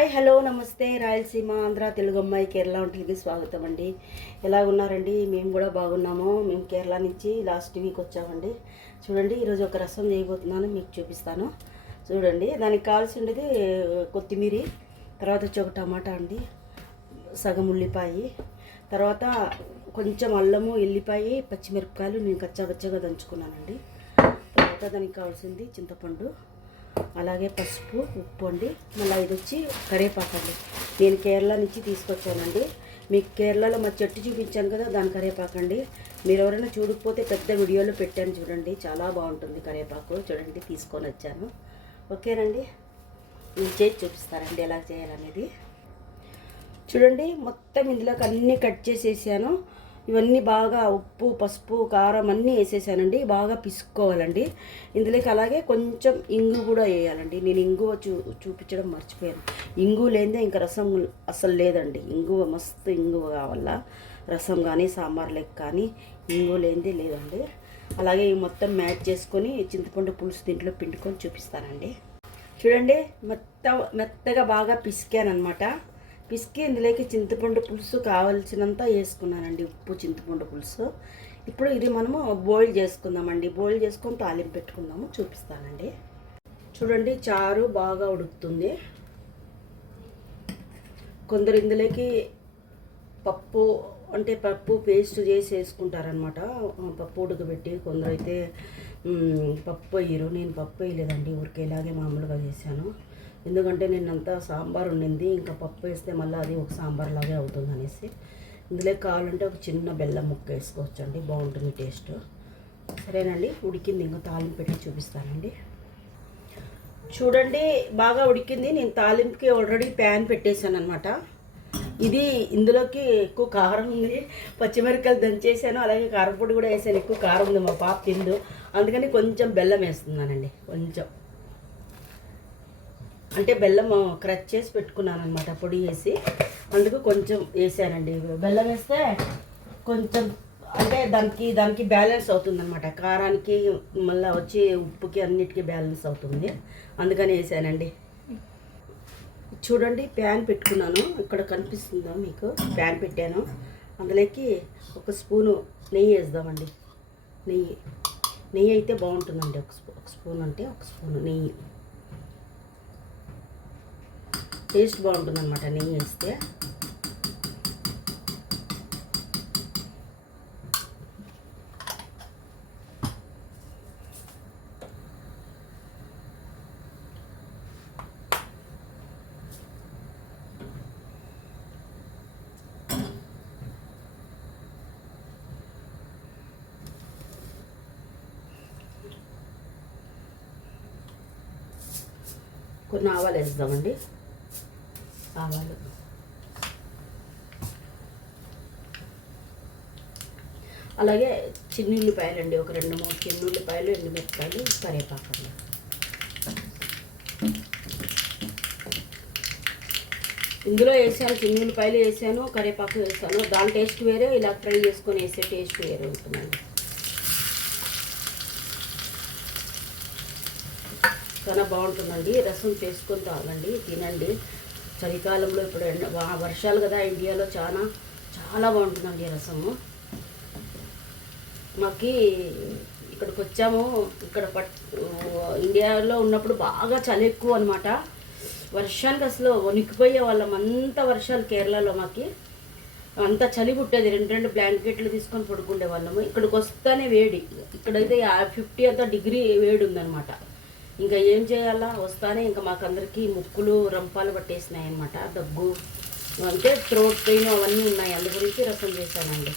Hi hello నమస్తే రాయలసీమ ఆంధ్ర తెలుగు అమ్మాయి కేరళ వంటలకి స్వాగతం అండి. ఎలా ఉన్నారండి? మేము కూడా బాగున్నాము. మేము కేరళ నుంచి లాస్ట్ వీక్ వచ్చామండి. చూడండి, ఈరోజు ఒక రసం చేయబోతున్నాను, మీకు చూపిస్తాను. చూడండి, దానికి కావాల్సింది కొత్తిమీర, తర్వాత వచ్చి ఒక టమాటా అండి, సగం ఉల్లిపాయ, తర్వాత కొంచెం అల్లము, ఎల్లిపాయ, పచ్చిమిరపకాయలు నేను కచ్చాపచ్చగా దంచుకున్నానండి. తర్వాత దానికి కావాల్సింది చింతపండు, అలాగే పసుపు, ఉప్పు అండి. మళ్ళీ ఇది వచ్చి కరివేపాకు అండి. నేను కేరళ నుంచి తీసుకొచ్చానండి. మీకు కేరళలో మా చెట్టు చూపించాను కదా, దాని కరివేపాకు అండి. మీరు ఎవరైనా చూడకపోతే పెద్ద వీడియోలో పెట్టాను చూడండి, చాలా బాగుంటుంది కరివేపాకు. చూడండి, తీసుకొని వచ్చాను. ఓకేనండి, నేను చేసి చూపిస్తానండి ఎలా చేయాలనేది. చూడండి, మొత్తం ఇందులోకి అన్నీ కట్ చేసేసాను. ఇవన్నీ బాగా ఉప్పు, పసుపు, కారం అన్నీ వేసేసానండి. బాగా పిసుక్కోవాలండి ఇందులోకి. అలాగే కొంచెం ఇంగు కూడా వేయాలండి. నేను ఇంగువ చూపించడం మర్చిపోయాను. ఇంగు లేదే ఇంకా రసం అసలు లేదండి. ఇంగువ మస్తు ఇంగువ కావాలా రసం కానీ సాంబార్లకు కానీ, ఇంగు లేదే లేదండి. అలాగే ఈ మొత్తం మ్యాచ్ చేసుకొని చింతపండు పులుసు దీంట్లో పిండుకొని చూపిస్తానండి. చూడండి, మెత్తగా బాగా పిసికాను అనమాట. పిసికి ఇందులోకి చింతపండు పులుసు కావాల్సినంత వేసుకున్నానండి, ఉప్పు, చింతపండు పులుసు. ఇప్పుడు ఇది మనము బాయిల్ చేసుకుందామండి. బాయిల్ చేసుకొని తాలింపు పెట్టుకుందాము, చూపిస్తానండి. చూడండి, చారు బాగా ఉడుకుతుంది. కొందరు ఇందులోకి పప్పు అంటే పప్పు పేస్ట్ చేసి వేసుకుంటారనమాట, పప్పు ఉడకబెట్టి. కొందరు అయితే పప్పు వేయరు. నేను పప్పు వేయలేదండి, ఊరికే ఇలాగే మామూలుగా చేశాను. ఎందుకంటే నిన్నంతా సాంబార్ ఉండింది, ఇంకా పప్పు వేస్తే మళ్ళీ అది ఒక సాంబార్ లాగే అవుతుంది అనేసి. ఇందులో కావాలంటే ఒక చిన్న బెల్లం ముక్క వేసుకోవచ్చు అండి, బాగుంటుంది టేస్ట్. సరేనండి, ఉడికింది. ఇంకా తాలింపు పెట్టి చూపిస్తానండి. చూడండి, బాగా ఉడికింది. నేను తాలింపుకి ఆల్రెడీ ప్యాన్ పెట్టేశాను అనమాట. ఇది ఇందులోకి ఎక్కువ కారం ఉంది, పచ్చిమిరపకాయలు దంచేసాను, అలాగే కారపొడి కూడా వేసాను. ఎక్కువ కారం ఉంది, మా పాప తిందు, అందుకని కొంచెం బెల్లం వేస్తున్నానండి. కొంచెం అంటే బెల్లం క్రష్ చేసి పెట్టుకున్నాను అనమాట, పొడి వేసి, అందుకు కొంచెం వేసానండి. బెల్లం వేస్తే కొంచెం అంటే దానికి బ్యాలెన్స్ అవుతుంది అనమాట. కారానికి మళ్ళీ వచ్చి ఉప్పుకి అన్నిటికీ బ్యాలెన్స్ అవుతుంది, అందుకని వేసానండి. చూడండి, ప్యాన్ పెట్టుకున్నాను, ఇక్కడ కనిపిస్తుందా మీకు? ప్యాన్ పెట్టాను, అందులోకి ఒక స్పూను నెయ్యి వేద్దామండి. నెయ్యి అయితే బాగుంటుందండి. ఒక స్పూన్ అంటే ఒక స్పూను నెయ్యి టేస్ట్ బాగుంటుంది అనమాట నెయ్యి వేస్తే. కొన్ని ఆవాలు వేద్దామండి. ఆవాలు, అలాగే చిన్నుల్లిపాయలు అండి, ఒక 2-3 చిన్నుల్లిపాయలు, ఎండుమిరపకాయలు, కరివేపాకు అండి. ఇందులో వేసాను, చిన్నుల్లిపాయలు వేసాను, కరివేపాకు వేసాను. దాని టేస్ట్ వేరే, ఇలా ఫ్రై చేసుకొని వేసే టేస్ట్ వేరే ఉంటుందండి. చాలా బాగుంటుందండి. రసం చేసుకొని తాగండి, తినండి. చలికాలంలో ఇప్పుడు వర్షాలు కదా ఇండియాలో, చాలా బాగుంటుందండి రసము. మాకి ఇక్కడికి వచ్చాము, ఇక్కడ ఇండియాలో ఉన్నప్పుడు బాగా చలి ఎక్కువ అనమాట. వర్షానికి అసలు వణికిపోయే వాళ్ళం, అంత వర్షాలు కేరళలో. మాకి అంత చలి పుట్టేది, 2 బ్లాంకెట్లు తీసుకొని పడుకుండే వాళ్ళము. ఇక్కడికి వస్తేనే వేడి, ఇక్కడైతే 50 అంత డిగ్రీ వేడి ఉందన్నమాట. ఇంకా ఏం చేయాలా, వస్తానే ఇంకా మాకందరికీ ముక్కులు రంపాలు పట్టేసినాయి అనమాట. దగ్గు అంటే థ్రోట్ పెయిన్ అవన్నీ ఉన్నాయి, అందు గురించి రసం చేశానండి.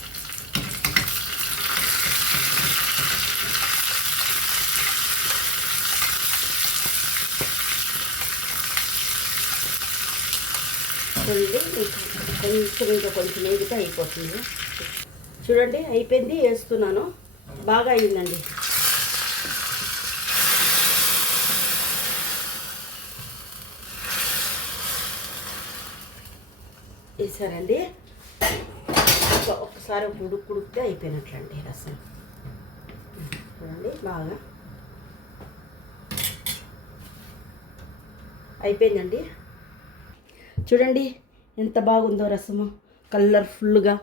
చూడండి, కొంచెం వేగితే అయిపోతుంది. చూడండి, అయిపోయింది, వేస్తున్నాను. బాగా అయిందండి. వేసానండి. ఒక్కసారి ఉడికితే అయిపోయినట్లండి రసం. చూడండి, బాగా అయిపోయిందండి. చూడండి ఎంత బాగుందో రసము, కలర్ఫుల్గా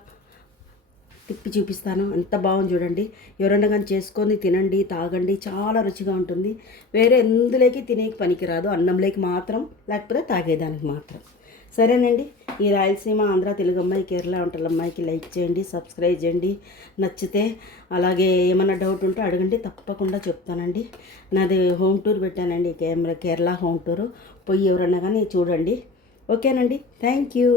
తిప్పి చూపిస్తాను. ఎంత బాగుంది చూడండి. ఎవరన్నా కానీ చేసుకొని తినండి, తాగండి, చాలా రుచిగా ఉంటుంది. వేరే ఎందులోకి తినేకి పనికిరాదు, అన్నంలోకి మాత్రం, లేకపోతే తాగేదానికి మాత్రం. సరేనండి, ఈ రాయలసీమ, ఆంధ్ర, తెలుగు అమ్మాయి, కేరళ వంటల అమ్మాయికి లైక్ చేయండి, సబ్స్క్రైబ్ చేయండి. నచ్చితే అలాగే ఏమన్నా డౌట్ ఉంటే అడగండి, తప్పకుండా చెప్తానండి. నాది హోమ్ టూర్ పెట్టానండి, కేరళ హోమ్ టూరు. పోయి ఎవరన్నా కానీ చూడండి. ఓకేనండి, థ్యాంక్ యూ.